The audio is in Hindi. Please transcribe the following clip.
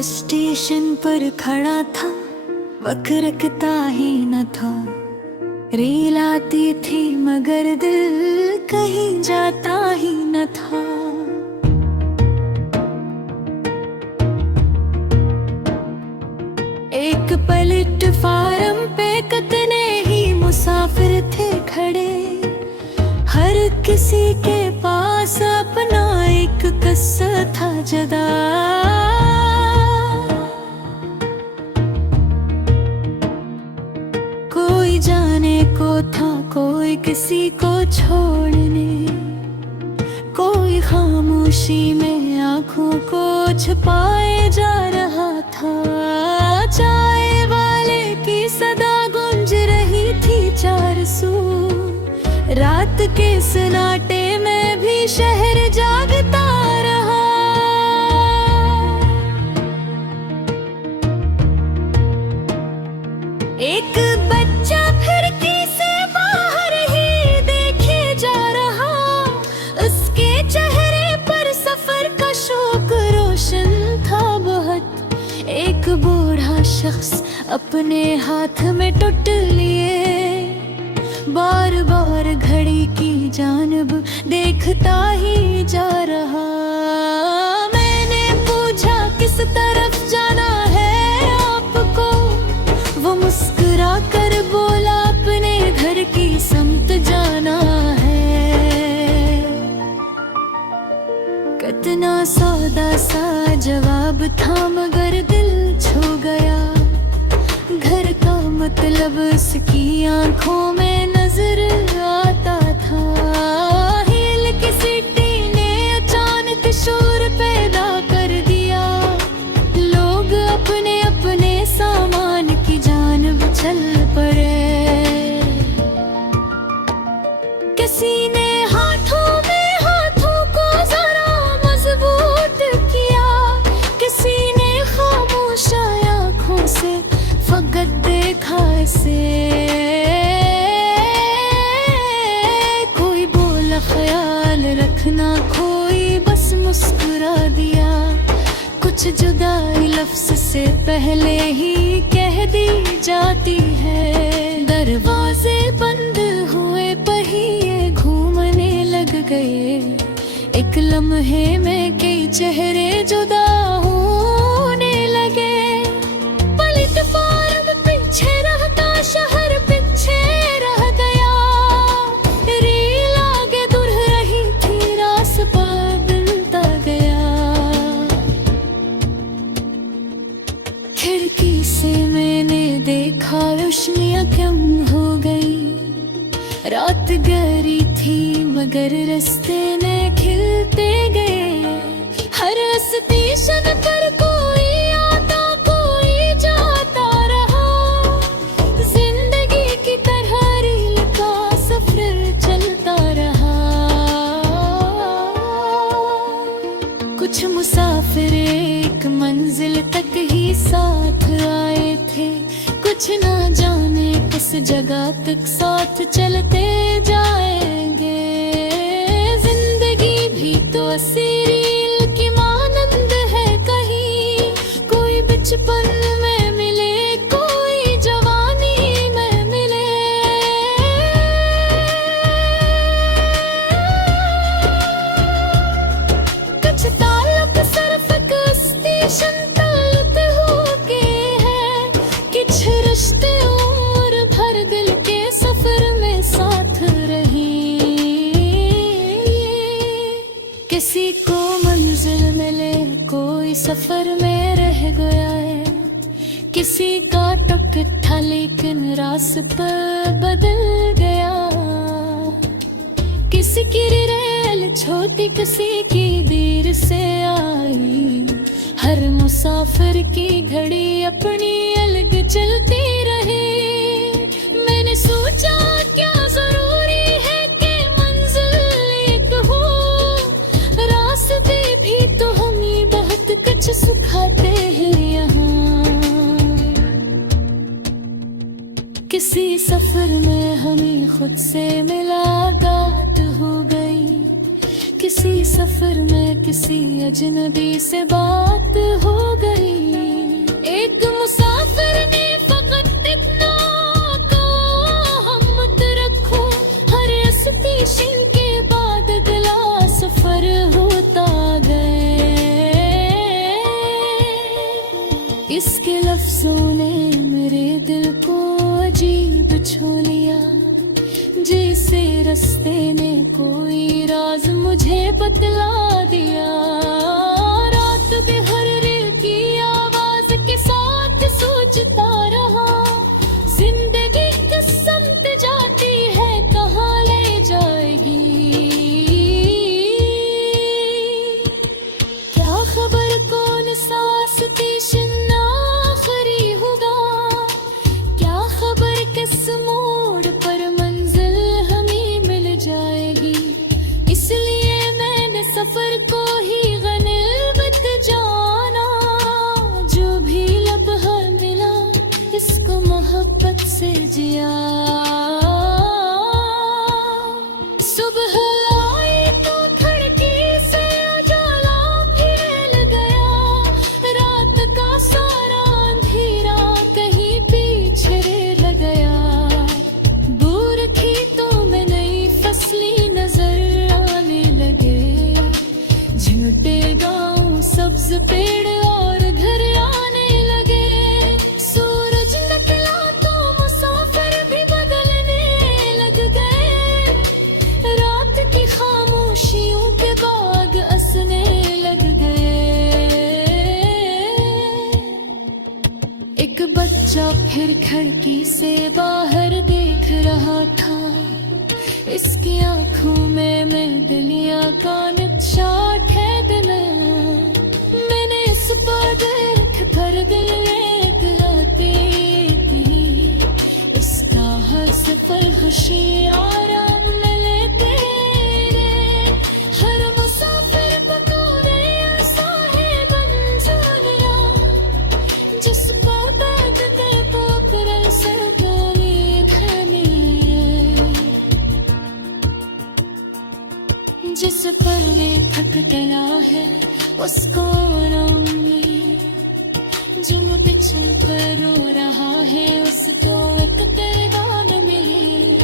स्टेशन पर खड़ा था, वक्त रखता ही न था। रेल आती थी मगर दिल कहीं जाता ही न था। एक प्लेटफार्म पे कितने ही मुसाफिर थे खड़े, हर किसी के पास अपना एक किस्सा था जुदा। कोई जाने को था, कोई किसी को छोड़ने, कोई खामोशी में आंखों को छुपाए जा रहा था। चाय वाले की सदा गूंज रही थी चार सू, रात के सन्नाटे में भी शहर जागता रहा। एक बच्चा खिड़की से बाहर ही देखे जा रहा, उसके चेहरे पर सफर का शौक रोशन था बहुत। एक बूढ़ा शख्स अपने हाथ में टुट लिए, बार बार घड़ी की जानब देखता ही जा रहा। मैंने पूछा किस तरफ जाना है आपको, वो मुस्कुरा कर बोला अपने घर की समत जाना है। कितना सौदा सा जवाब था मगर दिल छू गया, घर का मतलब उसकी आंखों में नजर आता था। हिल की सीटी ने अचानक शोर पैदा कर दिया, लोग अपने अपने सामान की जानिब चल पड़े। किसी ने हाथों में हाथों को जरा मजबूत किया, किसी ने खामोश आंखों से फकत देखा से। कोई बोला ख्याल रखना, कोई बस मुस्कुरा दिया। कुछ जुदाई लफ्ज से पहले ही कह दी जाती है। दरवाजे बंद हुए, पहिए घूमने लग गए, एक लम्हे में कई चेहरे जुदा होने लगे। प्लेटफार्म पीछे रहता, शहर पीछे रह गया। रेल आगे दूर रही थी, रास्ता बदलता गया। खिड़की से मैंने देखा रोशनियां कम हो गई, रात गहरी थी मगर रास्ते ने खिलते गए। हर स्टेशन पर कोई आता कोई जाता रहा, जिंदगी की तरह रेल का सफर चलता रहा। कुछ मुसाफिर एक मंजिल तक ही साथ आए थे, कुछ ना जाने किस जगह तक साथ चलते जाएंगे। जिंदगी भी तो सीरियल की मानंद है, कहीं कोई बचपन में मिले, कोई जवानी में मिले। कुछ ताल्लुक सिर्फ एक स्टेशन तक होके है, कुछ रिश्ते उम्र भर दिल के सफर में साथ रहे। किसी को मंजिल मिले, कोई सफर में रह गया है। किसी का टिकट था लेकिन रास्ता बदल गया। किसी की रेल छोटी, किसी की देर से आई। हर मुसाफिर की घड़ी अपनी अलग चलती रही। मैंने सोचा क्या जरूरी है कि मंजिल एक हो, रास्ते भी तो हमें बहुत कुछ सिखाते हैं यहाँ। किसी सफर में हमें खुद से मुलाकात हो गई, किसी किसी सफर में किसी अजनबी से बात हो गई। एक मुसाफिर ने फकत इतना कहा, हम मत रखो हर स्टेशन के बाद अगला सफर होता गए। इसके लफ्जों ने मेरे दिल को अजीब छू लिया, जैसे रास्ते ने कोई राज मुझे बतला दिया। रात में हर रेल की आवाज के साथ सोचता रहा, जिंदगी किस समत जाती है, कहाँ ले जाएगी। क्या खबर कौन सा स्टेशन आखिरी होगा, क्या खबर किस मोड़ पर मंजिल हमें मिल जाएगी। इसलिए मैंने सफर को ही गनीमत जाना, जो भी लम्हा मिला इसको मोहब्बत से जिया। सुबह आई तो खिड़की से उजाला फैल गया, रात का सारा अंधेरा कहीं पीछे रह गया। दूर खेतों में नई फसलें नजर आने लगे, झूठे गांव सब्ज पेड़ और घर आने लगे। सूरज निकला तो मुसाफिर भी बदलने लग गए, रात की खामोशियों के बाग असने लग गए। एक बच्चा फिर खिड़की से बाहर देख रहा था, इसकी आंखों में मेंदलिया का नक्शा ठहर गया। मैंने इस पर देख कर दिल एक आती थी, इसका हर सफर खुशी आराम न लेते रे। हर मुसाफिर को तूने ऐसा है मंजूरिया, जिसको देखते तो कर सरदारी खाने। जिस पर लेखक तला है उसको रंगी, जो पिछल कर रो रहा है उसको एक पैगाम मिले।